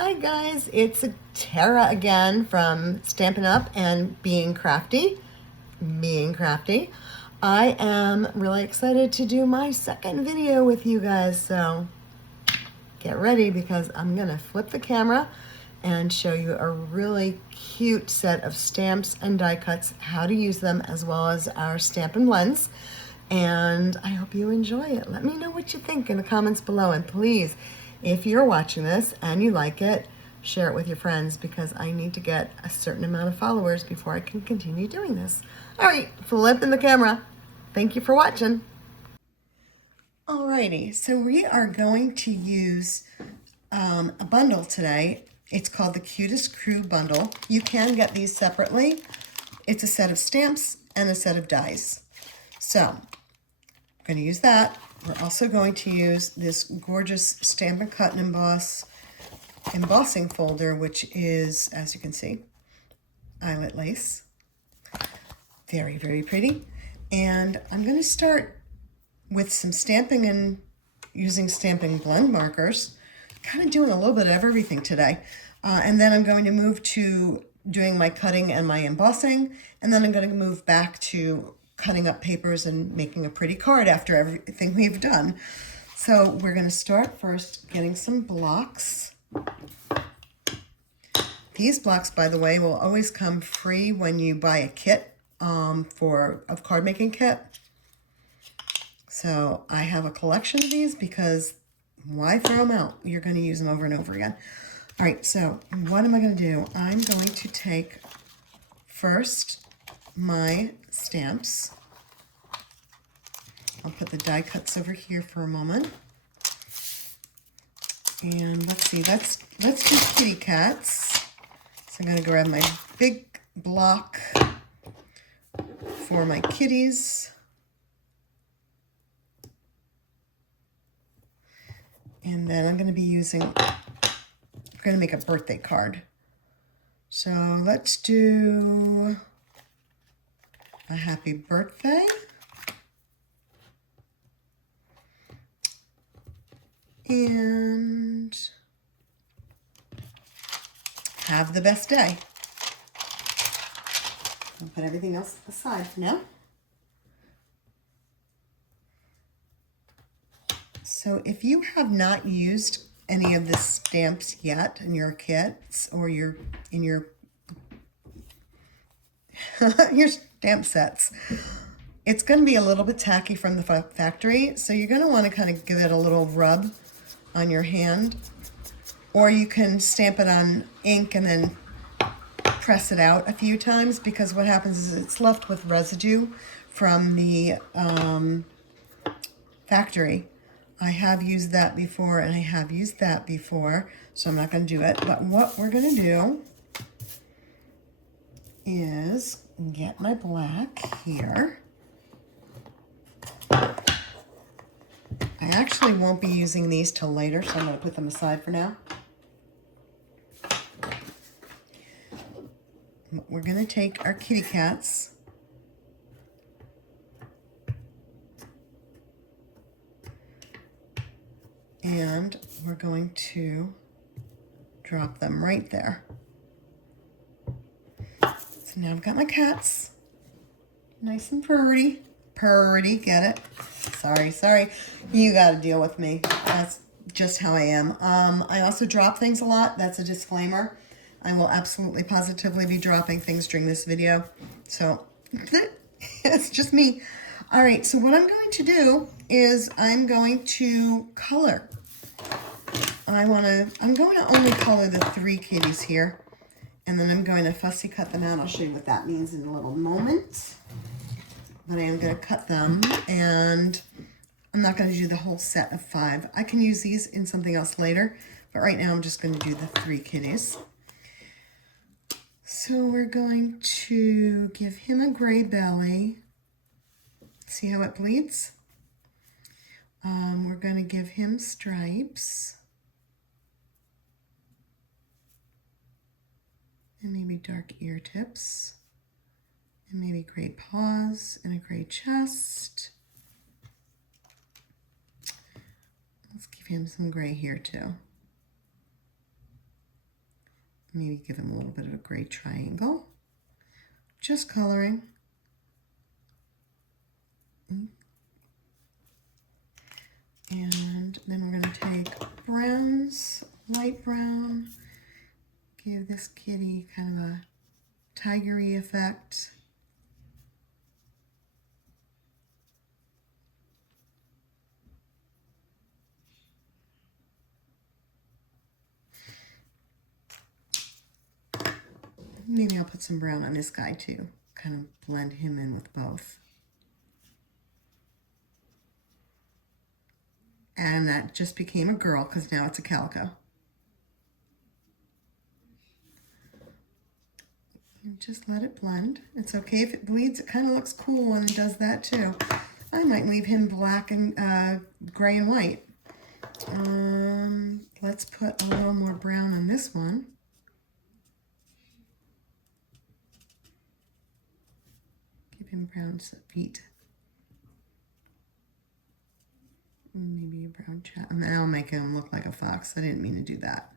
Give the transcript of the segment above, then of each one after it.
Hi guys, it's Tara again from Stampin' Up and Being Crafty. I am really excited to do my second video with you guys, so get ready because I'm gonna flip the camera and show you a really cute set of stamps and die cuts, how to use them, as well as our Stampin' blends. And I hope you enjoy it. Let me know what you think in the comments below, and please, if you're watching this and you like it, share it with your friends because I need to get a certain amount of followers before I can continue doing this. All right, flipping the camera. Thank you for watching. Alrighty, so we are going to use a bundle today. It's called the Cutest Crew Bundle. You can get these separately. It's a set of stamps and a set of dies. So I'm going to use that. We're also going to use this gorgeous Stampin' Cut and Emboss embossing folder, which is, as you can see, eyelet lace. Very, very pretty. And I'm going to start with some stamping and using stamping blend markers, kind of doing a little bit of everything today. And then I'm going to move to doing my cutting and my embossing, and then I'm going to move back to cutting up papers and making a pretty card after everything we've done. So we're going to start first getting some blocks. These blocks, by the way, will always come free when you buy a kit of card making kit. So I have a collection of these because why throw them out? You're going to use them over and over again. All right, so what am I going to do? I'm going to take first my stamps. I'll put the die cuts over here for a moment. And let's see, let's do kitty cats. So I'm going to grab my big block for my kitties. And then I'm going to make a birthday card. So let's do a happy birthday. And have the best day. I'll put everything else aside for now. So if you have not used any of the stamps yet in your kits or in your your stamp sets, it's going to be a little bit tacky from the factory, so you're going to want to kind of give it a little rub on your hand, or you can stamp it on ink and then press it out a few times, because what happens is it's left with residue from the factory. I have used that before and I have used that before, so I'm not going to do it. But what we're going to do is get my black here. I actually won't be using these till later, so I'm going to put them aside for now. We're going to take our kitty cats. And we're going to drop them right there. So now I've got my cats. Nice and purty. Purty, get it? Sorry. You got to deal with me. That's just how I am. I also drop things a lot. That's a disclaimer. I will absolutely positively be dropping things during this video. So it's just me. All right, so what I'm going to do is I'm going to color. I'm going to only color the 3 kitties here, and then I'm going to fussy cut them out. I'll show you what that means in a little moment. But I am going to cut them, and I'm not going to do the whole set of 5. I can use these in something else later, but right now I'm just going to do the 3 kitties. So we're going to give him a gray belly. See how it bleeds? We're going to give him stripes. And maybe dark ear tips. And maybe gray paws and a gray chest. Let's give him some gray here too. Maybe give him a little bit of a gray triangle. Just coloring. And then we're going to take browns, light brown, give this kitty kind of a tigery effect. Maybe I'll put some brown on this guy too, kind of blend him in with both. And that just became a girl because now it's a calico. And just let it blend. It's okay if it bleeds. It kind of looks cool when it does that too. I might leave him black and gray and white. Let's put a little more brown on this one. Give him brown feet. Maybe a brown chat. And then I'll make him look like a fox. I didn't mean to do that.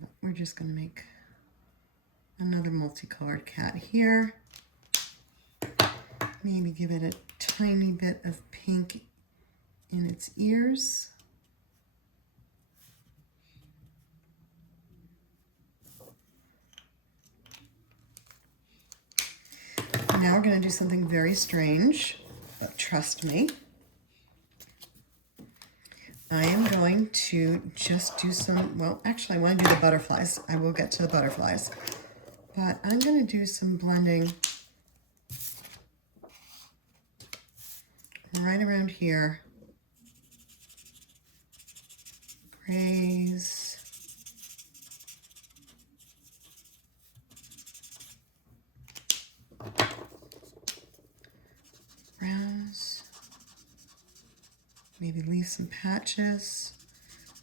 But we're just going to make another multicolored cat here. Maybe give it a tiny bit of pink in its ears. Now we're going to do something very strange, but trust me. I am going to just do some, well, actually I want to do the butterflies. I will get to the butterflies. But I'm going to do some blending right around here. Grays. Browns. Maybe leave some patches.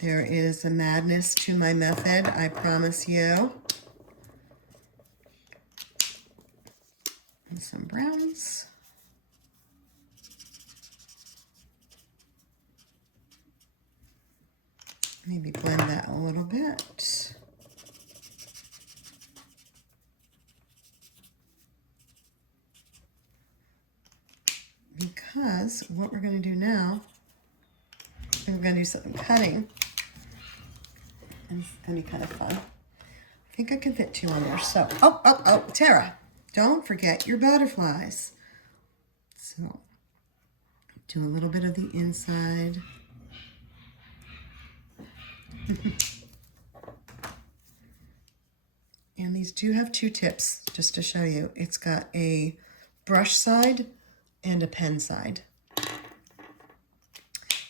There is a madness to my method, I promise you. And some browns. Maybe blend that a little bit. Because what we're going to do now, we're going to do some cutting. And it's going to be kind of fun. I think I can fit 2 on there. So, oh, Tara, don't forget your butterflies. So, do a little bit of the inside. And these do have 2 tips, just to show you. It's got a brush side and a pen side.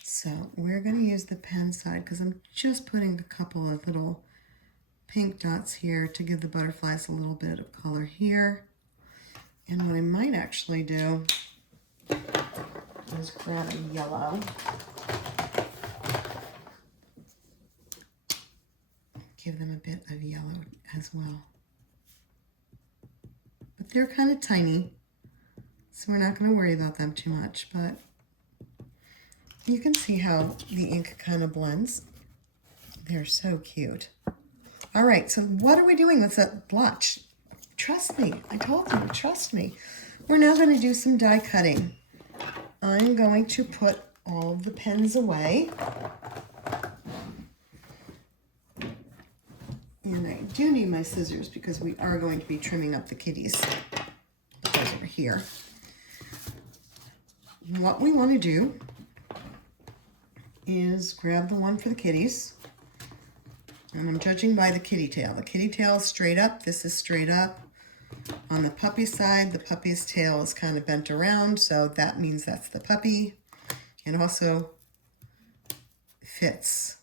So we're going to use the pen side because I'm just putting a couple of little pink dots here to give the butterflies a little bit of color here. And what I might actually do is grab a yellow. Give them a bit of yellow as well. But they're kind of tiny, so we're not going to worry about them too much, but you can see how the ink kind of blends. They're so cute. All right, so what are we doing with that blotch? Trust me, I told you, trust me. We're now going to do some die cutting. I'm going to put all of the pens away. And I do need my scissors because we are going to be trimming up the kitties. Those over here. What we want to do is grab the one for the kitties. And I'm judging by the kitty tail. The kitty tail is straight up. This is straight up. On the puppy side, the puppy's tail is kind of bent around, so that means that's the puppy. It also fits.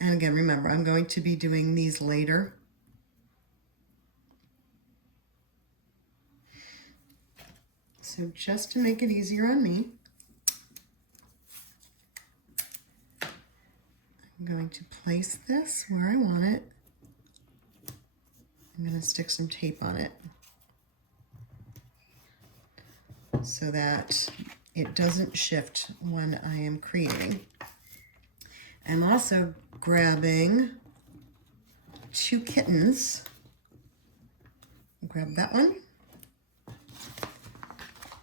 And again, remember, I'm going to be doing these later. So just to make it easier on me, I'm going to place this where I want it. I'm going to stick some tape on it so that it doesn't shift when I am creating. I'm also grabbing 2 kittens. Grab that one.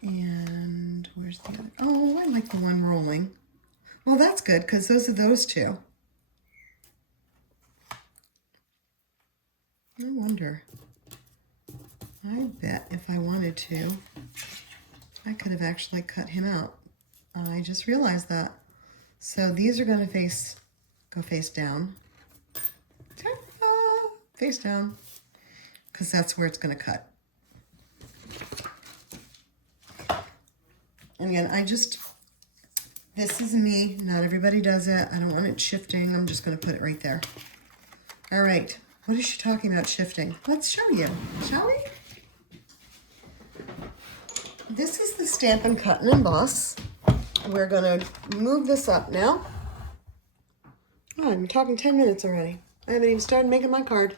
And where's the other? Oh, I like the one rolling. Well, that's good because those are those 2. I wonder. I bet if I wanted to, I could have actually cut him out. I just realized that. So these are going to go face down. Ta-da! Face down. Because that's where it's going to cut. And again, this is me. Not everybody does it. I don't want it shifting. I'm just going to put it right there. All right. What is she talking about shifting? Let's show you, shall we? This is the Stampin' Cut and Emboss. We're going to move this up now. Oh, I'm talking 10 minutes already. I haven't even started making my card.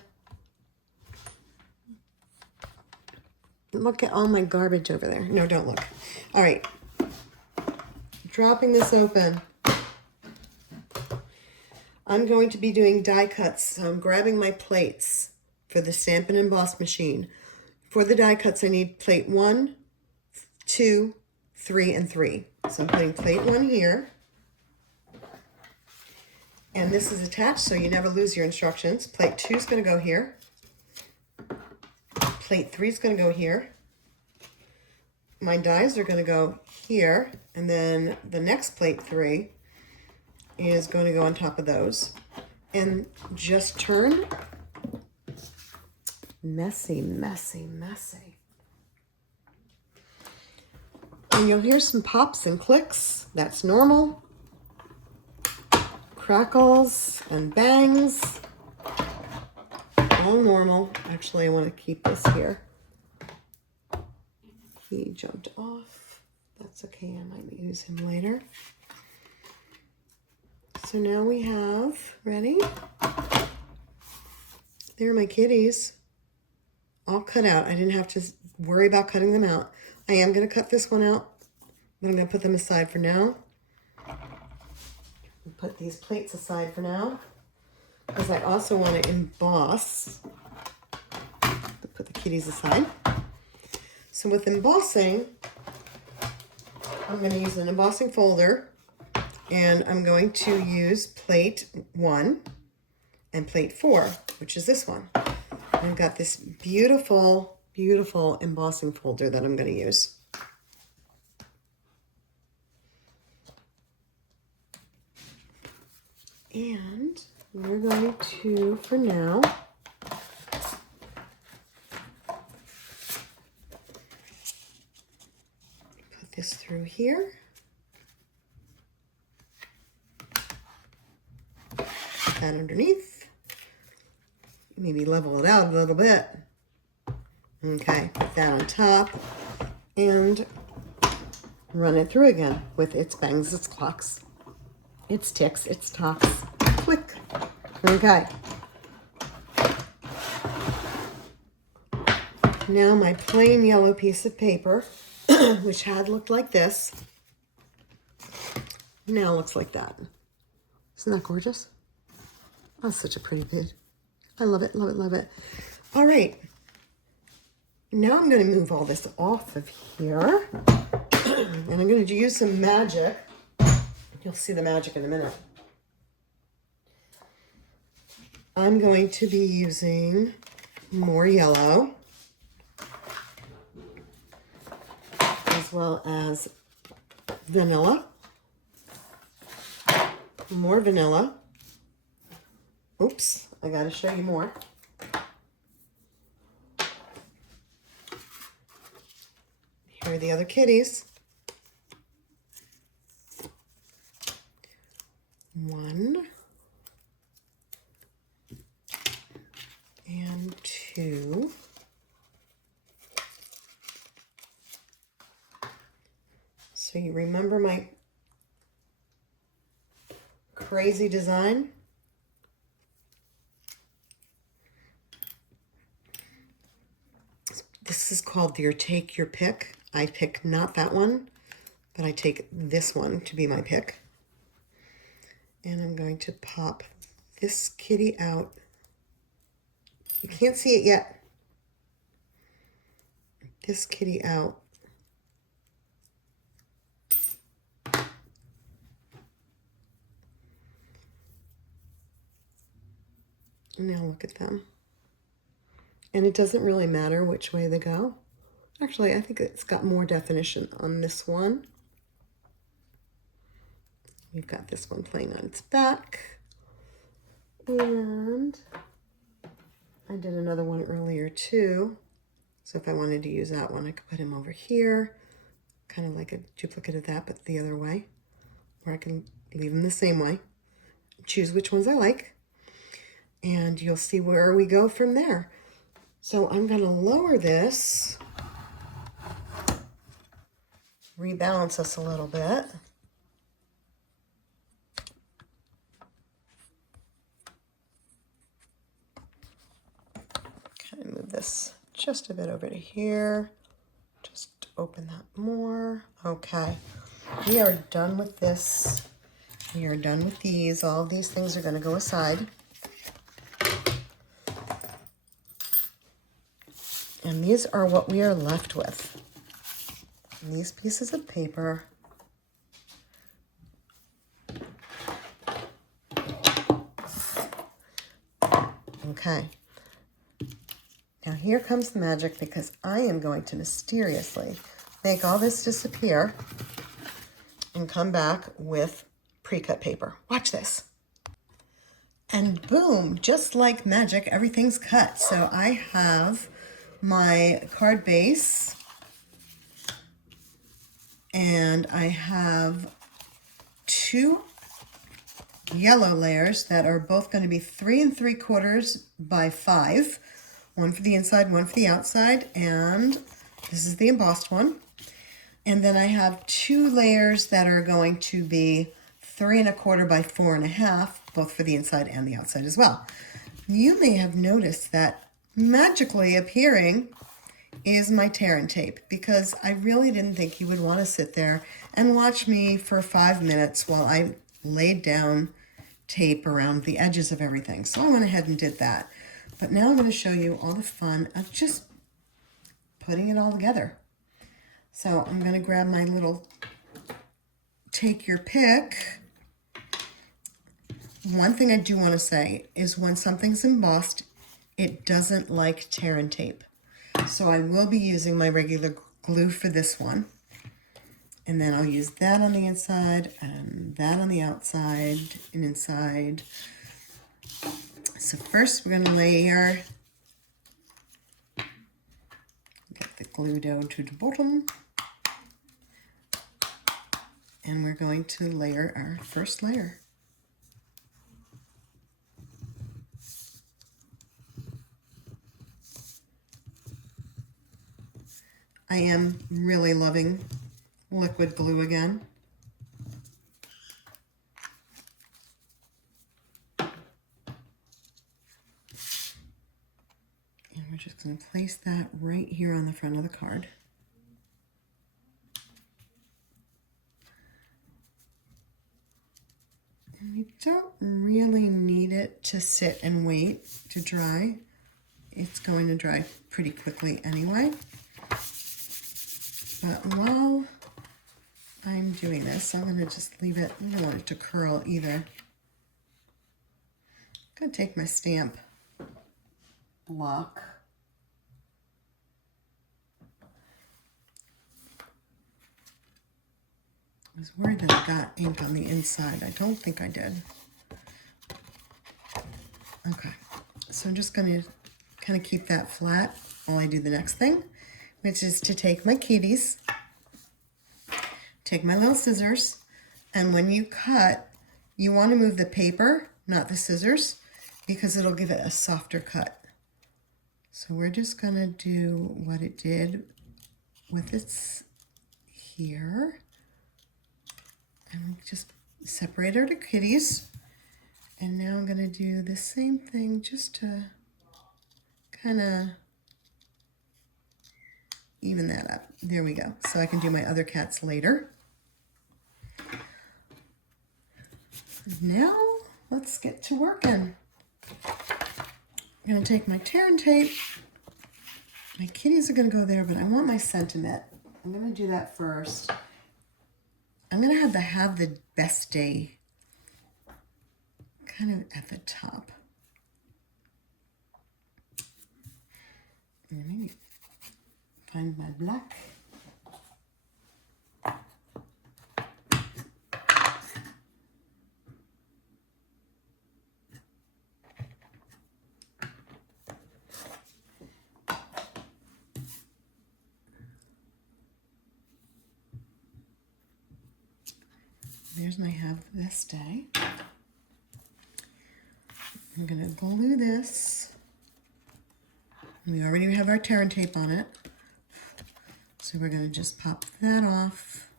Look at all my garbage over there. No, don't look. All right. Dropping this open. I'm going to be doing die cuts. So I'm grabbing my plates for the Stampin' Emboss machine. For the die cuts, I need plate 1, 2, 3, and 3. So I'm putting plate 1 here. And this is attached so you never lose your instructions. Plate 2 is going to go here. Plate 3 is going to go here. My dies are going to go here. And then the next plate 3 is going to go on top of those. And just turn. Messy, messy, messy. And you'll hear some pops and clicks. That's normal. Crackles and bangs. All normal. Actually, I want to keep this here. He jumped off. That's okay. I might use him later. So now we have, ready? There are my kitties. All cut out. I didn't have to worry about cutting them out. I am going to cut this one out, but I'm going to put them aside for now. Put these plates aside for now, because I also want to emboss. Put the kitties aside. So with embossing, I'm going to use an embossing folder, and I'm going to use plate 1 and plate 4, which is this one. I've got this beautiful, beautiful embossing folder that I'm going to use. And we're going to, for now, put this through here. Put that underneath. Maybe level it out a little bit. Okay, put that on top and run it through again with its bangs, its clocks, its ticks, its tocks. Click. Okay. Now my plain yellow piece of paper, which had looked like this, now looks like that. Isn't that gorgeous? That's such a pretty bit. I love it, love it, love it. All right. Now I'm going to move all this off of here. And I'm going to use some magic. You'll see the magic in a minute. I'm going to be using more yellow, as well as vanilla, more vanilla. Oops, I got to show you more. Here are the other kitties. 1 and 2. So you remember my crazy design? This is called your take your pick. I pick not that one, but I take this one to be my pick. And I'm going to pop this kitty out. You can't see it yet. This kitty out. And now look at them. And it doesn't really matter which way they go. Actually, I think it's got more definition on this one. You've got this one playing on its back. And I did another one earlier too. So if I wanted to use that one, I could put him over here. Kind of like a duplicate of that, but the other way. Or I can leave them the same way. Choose which ones I like. And you'll see where we go from there. So I'm going to lower this, rebalance us a little bit. Kind of move this just a bit over to here. Just open that more. Okay, we are done with this. We are done with these. All of these things are going to go aside. And these are what we are left with. And these pieces of paper. Okay. Now here comes the magic, because I am going to mysteriously make all this disappear and come back with pre-cut paper. Watch this. And boom, just like magic, everything's cut. So I have my card base, and I have 2 yellow layers that are both going to be 3 3/4 by 5. One for the inside, one for the outside, and this is the embossed one. And then I have 2 layers that are going to be 3 1/4 by 4 1/2, both for the inside and the outside as well. You may have noticed that magically appearing is my tear and tape, because I really didn't think you would want to sit there and watch me for 5 minutes while I laid down tape around the edges of everything. So I went ahead and did that. But now I'm going to show you all the fun of just putting it all together. So I'm going to grab my little take your pick. One thing I do want to say is when something's embossed, it doesn't like tear and tape. So I will be using my regular glue for this one. And then I'll use that on the inside and that on the outside and inside. So first we're going to layer, get the glue down to the bottom. And we're going to layer our first layer. I am really loving liquid glue again. And we're just going to place that right here on the front of the card. And we don't really need it to sit and wait to dry. It's going to dry pretty quickly anyway. But while I'm doing this, I'm going to just leave it. I don't want it to curl either. I'm going to take my stamp block. I was worried that I got ink on the inside. I don't think I did. Okay, so I'm just going to kind of keep that flat while I do the next thing, which is to take my kitties, take my little scissors, and when you cut, you want to move the paper, not the scissors, because it'll give it a softer cut. So we're just going to do what it did with its here, and just separate our kitties. And now I'm going to do the same thing just to kind of even that up. There we go. So I can do my other cats later. Now, let's get to working. I'm gonna take my tear and tape. My kitties are gonna go there, but I want my sentiment. I'm gonna do that first. I'm gonna have the best day kind of at the top. And maybe find my black. There's my have this day. I'm gonna glue this. We already have our tear and tape on it. So we're gonna just pop that off.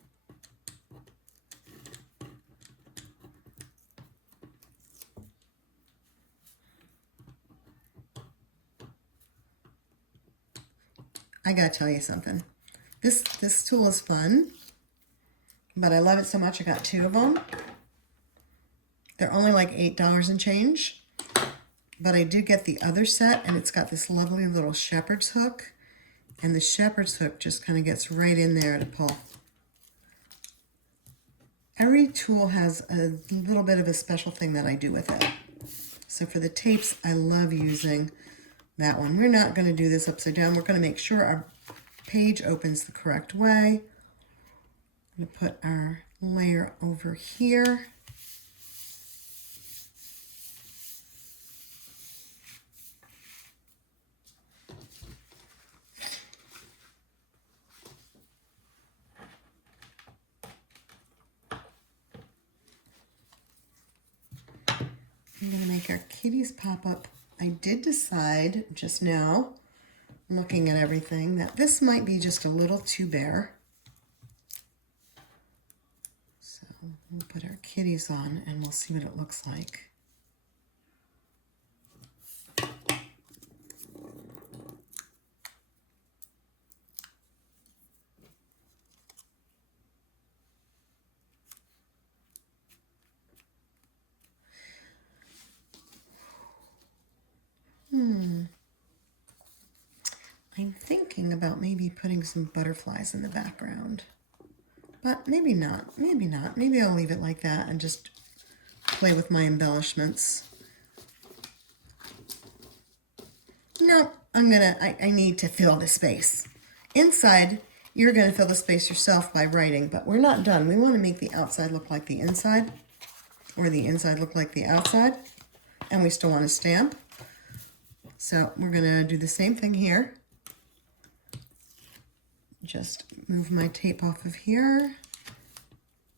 I gotta tell you something. This tool is fun, but I love it so much I got 2 of them. They're only like $8 and change, but I did get the other set, and it's got this lovely little shepherd's hook, and the shepherd's hook just kind of gets right in there to pull. Every tool has a little bit of a special thing that I do with it. So for the tapes, I love using that one. We're not going to do this upside down. We're going to make sure our page opens the correct way. I'm going to put our layer over here. I'm going to make our kitties pop up. I did decide just now, looking at everything, that this might be just a little too bare. So we'll put our kitties on and we'll see what it looks like. I'm thinking about maybe putting some butterflies in the background, but maybe not, maybe not. Maybe I'll leave it like that and just play with my embellishments. No, I need to fill the space. Inside, you're gonna fill the space yourself by writing, but we're not done. We wanna make the outside look like the inside, or the inside look like the outside, and we still wanna stamp. So we're gonna do the same thing here. Just move my tape off of here,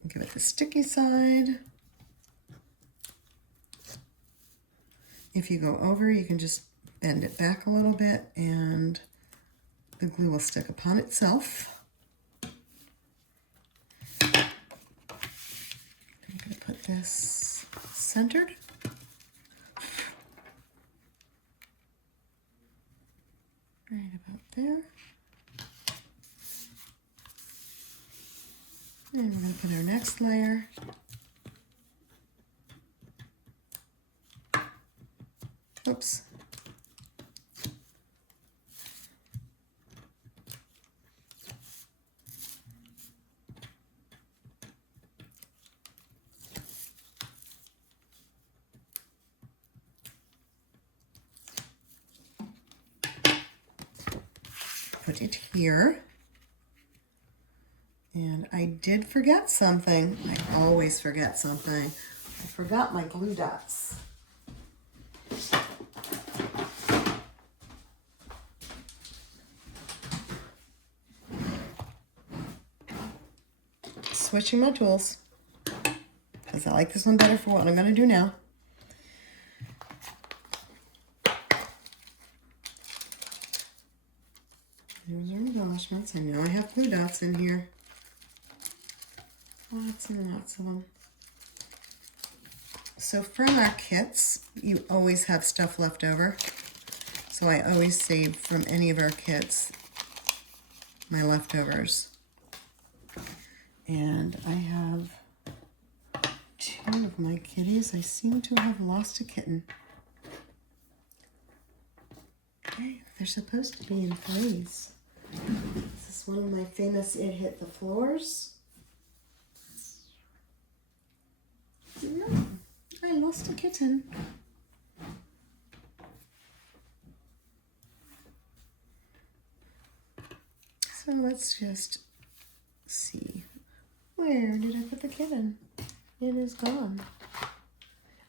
give it the sticky side. If you go over, you can just bend it back a little bit and the glue will stick upon itself. I'm going to put this centered. Right about there. And we're going to put our next layer. Oops. Put it here. And I did forget something. I always forget something. I forgot my glue dots. Switching my tools, because I like this one better for what I'm going to do now. Those are embellishments. I know I have glue dots in here. Lots and lots of them. So from our kits, you always have stuff left over. So I always save from any of our kits my leftovers. And I have 2 One of my kitties, I seem to have lost a kitten. Okay, they're supposed to be in threes. This is one of my famous It Hit the Floors. No, I lost a kitten. So let's just see. Where did I put the kitten? It is gone.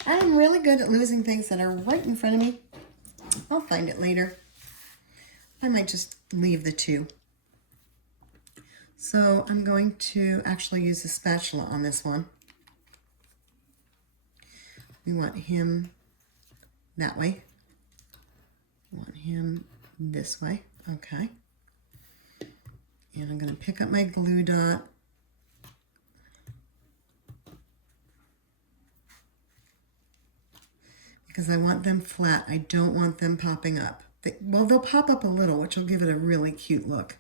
I'm really good at losing things that are right in front of me. I'll find it later. I might just leave the two. So I'm going to actually use a spatula on this one. We want him that way. We want him this way. Okay. And I'm going to pick up my glue dot. Because I want them flat. I don't want them popping up. Well, they'll pop up a little, which will give it a really cute look.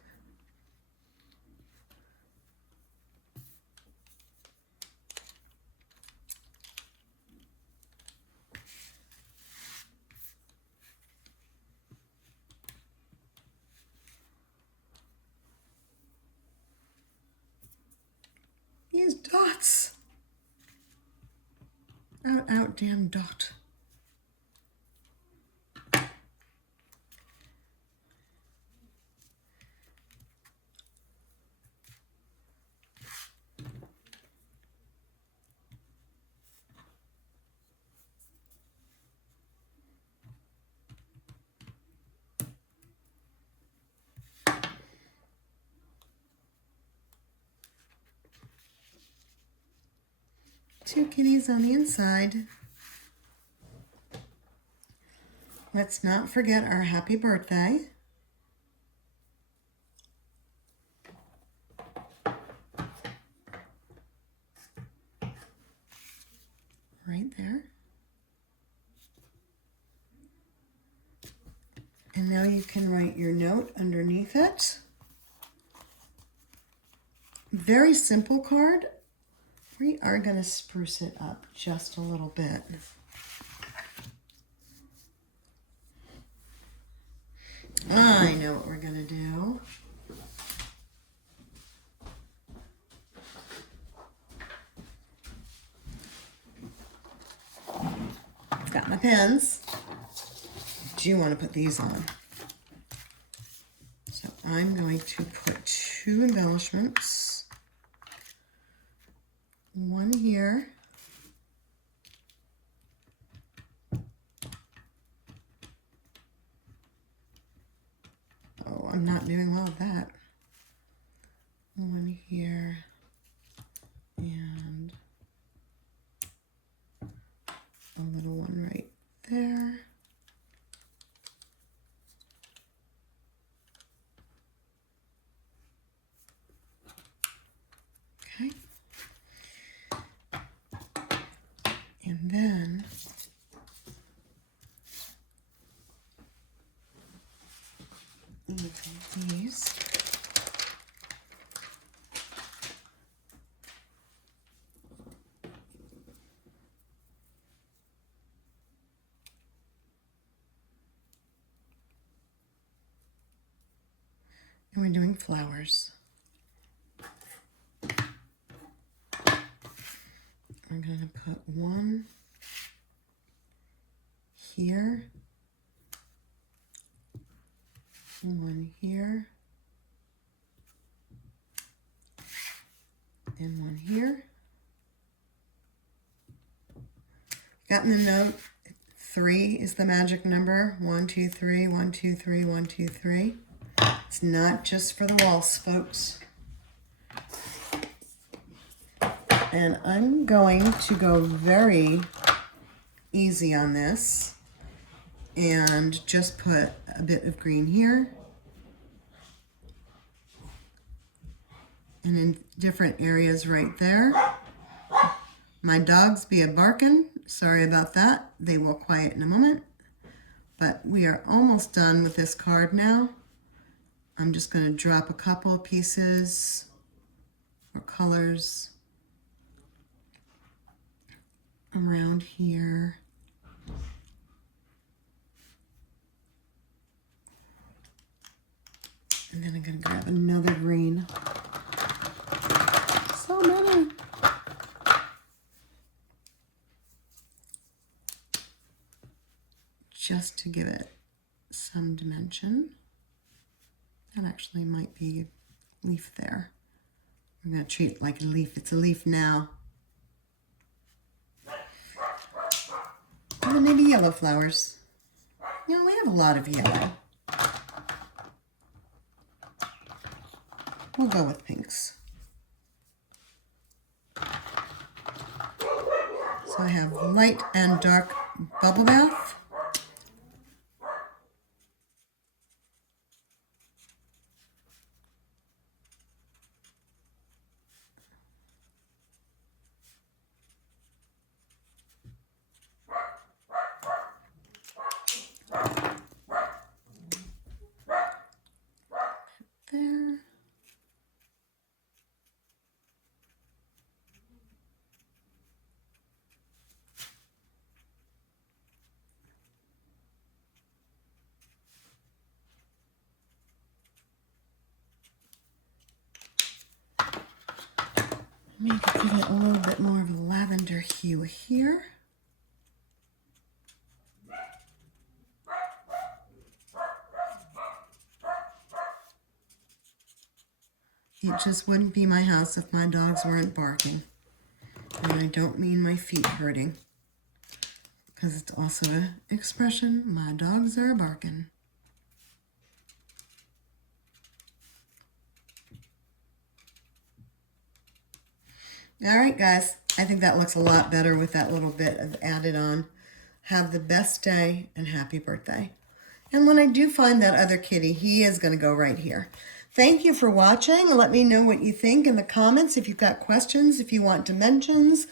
These dots. Out, damn dot. Two kitties on the inside. Let's not forget our happy birthday. Right there. And now you can write your note underneath it. Very simple card. We are going to spruce it up just a little bit. I know what we're going to do. Got my pens. Do you want to put these on? So I'm going to put two embellishments. One here. Oh, I'm not doing well with that. One here. And a little one right there. Okay. And then these. And we're doing flowers. I'm going to put one here, one here, and one here. Got in the note, 3 is the magic number. 1, 2, 3, 1, 2, 3, 1, 2, 3. It's not just for the waltz, folks. And I'm going to go very easy on this and just put a bit of green here and in different areas right there. My dogs be a barking. Sorry about that. They will quiet in a moment. But we are almost done with this card now. I'm just going to drop a couple of pieces or colors around here. And then I'm going to grab another green. So many. Just to give it some dimension. That actually might be a leaf there. I'm going to treat it like a leaf. It's a leaf now. And then maybe yellow flowers. You know, we have a lot of yellow. We'll go with pinks. So I have light and dark bubble bath. There. Maybe give it a little bit more of a lavender hue here. It just wouldn't be my house if my dogs weren't barking. And I don't mean my feet hurting, because it's also an expression, my dogs are barking. All right, guys, I think that looks a lot better with that little bit of added on. Have the best day and happy birthday. And when I do find that other kitty, he is going to go right here. Thank you for watching. Let me know what you think in the comments. If you've got questions, if you want dimensions,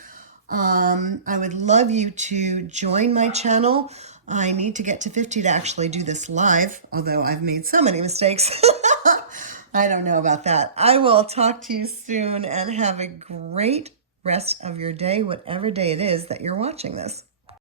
I would love you to join my channel. I need to get to 50 to actually do this live, although I've made so many mistakes. I don't know about that. I will talk to you soon and have a great rest of your day, whatever day it is that you're watching this.